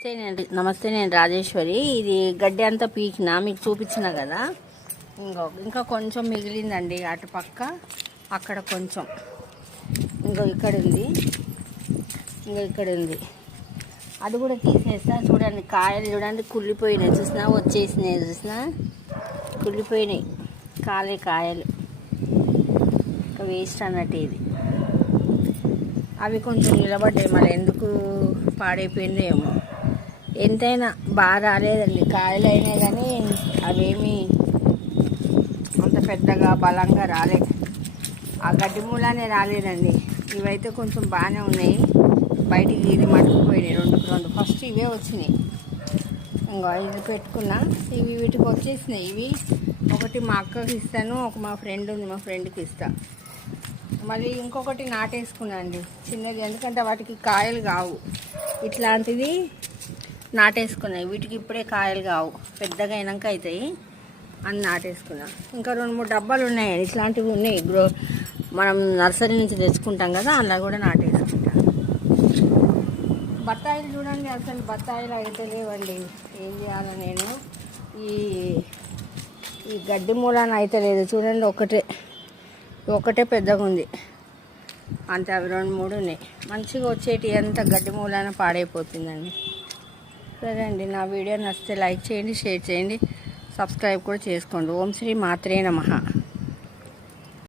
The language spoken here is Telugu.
నమస్తే, నేను రాజేశ్వరి. ఇది గడ్డి అంతా పీకినా మీకు చూపించిన కదా. ఇంకా కొంచెం మిగిలిందండి అటు పక్క, అక్కడ కొంచెం ఇక్కడ ఉంది, ఇక్కడ ఉంది. అది కూడా తీసేస్తా. చూడండి కాయలు చూడండి కుళ్ళిపోయినాయి, చూసినా వచ్చేసినాయి, చూసినా కుళ్ళిపోయినాయి కాయలు. ఇంకా వేస్ట్ అన్నట్టు ఇది. అవి కొంచెం నిలబడ్డాయి, మళ్ళీ ఎందుకు పాడైపోయిందో ఏమో. ఎంతైనా బాగా రాలేదండి కాయలు అయినా కానీ అవేమీ అంత పెద్దగా బలంగా రాలేదు. ఆ గడ్డి మూలానే రాలేదండి. ఇవైతే కొంచెం బాగానే ఉన్నాయి, బయటికి ఇది మట్టుకుపోయినాయి. రెండు ఫస్ట్ ఇవే వచ్చినాయి. ఇంకా ఇది పెట్టుకున్నా, ఇవి వీటికి వచ్చేసినాయి. ఇవి ఒకటి మా అక్కకి ఇస్తాను, ఒక మా ఫ్రెండ్ ఉంది, మా ఫ్రెండ్కి ఇస్తా. మళ్ళీ ఇంకొకటి నాటేసుకున్నా అండి చిన్నది, ఎందుకంటే వాటికి కాయలు కావు. ఇట్లాంటిది నాటేసుకున్నాయి, వీటికి ఇప్పుడే కాయలు కావు, పెద్దగా అయినాక అవుతాయి అని నాటేసుకున్నా. ఇంకా 2-3 డబ్బాలు ఉన్నాయి ఇట్లాంటివి ఉన్నాయి, మనం నర్సరీ నుంచి తెచ్చుకుంటాం కదా, అలా కూడా నాటేసుకుంటా. బత్తాయిలు చూడండి, అసలు బత్తాయిలు అయితే లేవండి. ఏం చేయాలి నేను? ఈ గడ్డి మూలాన అయితే లేదు. చూడండి ఒకటే పెద్దగా ఉంది అంతే. అవి 2-3 ఉన్నాయి మంచిగా వచ్చేటి, అంత గడ్డి మూలాన పాడైపోతుందండి. సరే అండి, నా వీడియో నచ్చితే లైక్ చేయండి, షేర్ చేయండి, సబ్స్క్రైబ్ కూడా చేసుకోండి. ఓం శ్రీ మాత్రే నమః.